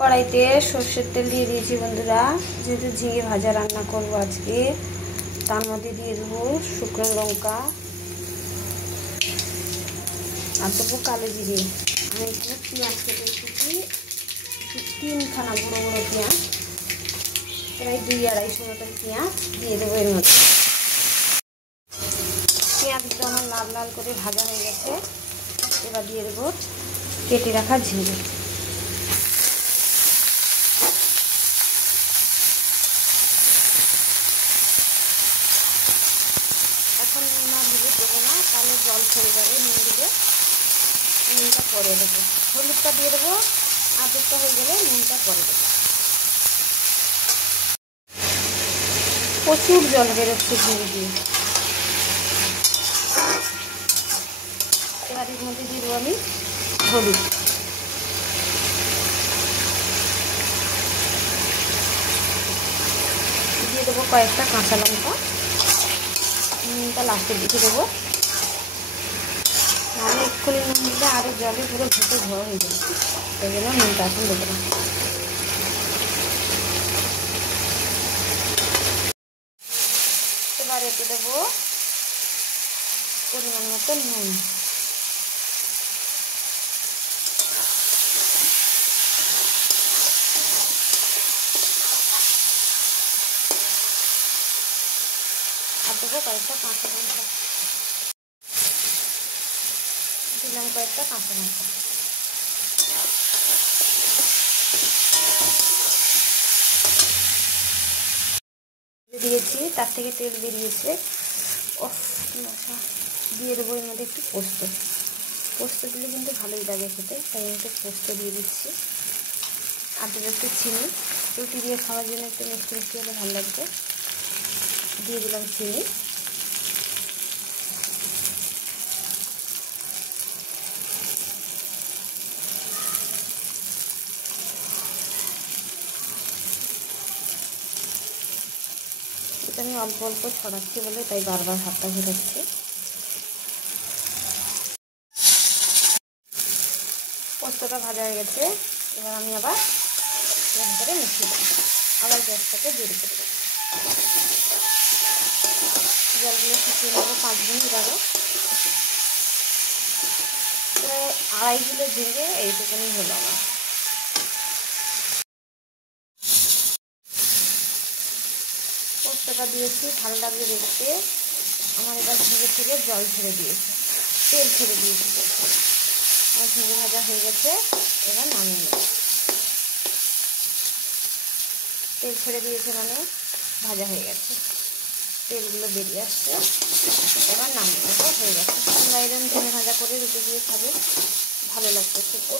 কড়াইতে সর্ষের তেল দিয়ে দিয়েছি বন্ধুরা, যেহেতু ঝিঙে ভাজা রান্না করবো আজকে। তার মধ্যে দিয়ে দেবো শুকনো লঙ্কা আর দেবো কালো জিরে। আমি এখানে পেঁয়াজ কেটে রেখেছি 3খানা বড়ো বড়ো পেঁয়াজ, প্রায় 2-250 মতন পেঁয়াজ দিয়ে দেবো এর মধ্যে। পেঁয়াজগুলো আমার লাল লাল করে ভাজা হয়ে গেছে। এবার দিয়ে দেবো কেটে রাখা ঝিঙে। এখন নুন আর হলুদ দেবো না, তাহলে জল ছেড়ে যাবে। নুন দিলে নুনটা পরে দেবো, হলুদটা দিয়ে দেবো। আদরটা হয়ে গেলে নুনটা পরে দেবো। প্রচুর জল বেরোচ্ছে ঝিঙে দিয়ে। এবার এর মধ্যে দিয়ে দেবো আমি হলুদ। দিয়ে দেবো কয়েকটা কাঁচা লঙ্কা। নুনটা লাস্টের দিকে দেবো, নাহলে এক্ষুনি নুন দিলে আরও জলে পুরো ঘুটে ধোয়া হয়ে যাবে। সেই জন্য নুনটা এখন দেবো না। এবার এতে দেবো পরিমাণ মতো নুন। আর দেবো কয়েকটা কাঁচা লঙ্কা, দিলাম কয়েকটা কাঁচা লঙ্কা। দিয়েছি, তার থেকে তেল বেরিয়েছে। দিয়ে দেবো এর মধ্যে একটু পোস্ত। পোস্ত দিলে কিন্তু ভালোই লাগে খেতে, তাই আমি একটু পোস্ত দিয়ে দিচ্ছি। আর দেবো একটু চিনি, রুটি দিয়ে খাওয়ার জন্য একটু মিষ্টি মিষ্টি হলে ভালো লাগবে। দিয়ে দিলাম চিনি। এটা আমি অল্প অল্প ছড়াচ্ছি বলে তাই বারবার হাতটা ঘোরাচ্ছি। পোস্তটা ভাজা হয়ে গেছে। এবার আমি আবার এর ভিতরে মিশিয়ে দেবো, আবার গ্যাসটাকে জোরে করে দেবো। জলগুলো শুকিয়ে নেবো 5 মিনিট আগে। প্রায় 2.5 কিলো ঝিঙে এইটুকুনি হলো আমার। পোস্তটা দিয়েছি, ভালো লাগবে দেখতে। আমার এবার ঝিঙে থেকে জল ছেড়ে দিয়েছে, তেল ছেড়ে দিয়েছি। আমার ঝিঙে ভাজা হয়ে গেছে, এবার নামিয়ে নেব। তেল ছেড়ে দিয়েছে মানে ভাজা হয়ে গেছে, তেলগুলো বেরিয়ে আসছে। এবার নামিয়ে নেবো, হয়ে গেছে। তোমরা এরকম ঝিঙে ভাজা করে রুটি দিয়ে খাবে, ভালো লাগবে খেতে।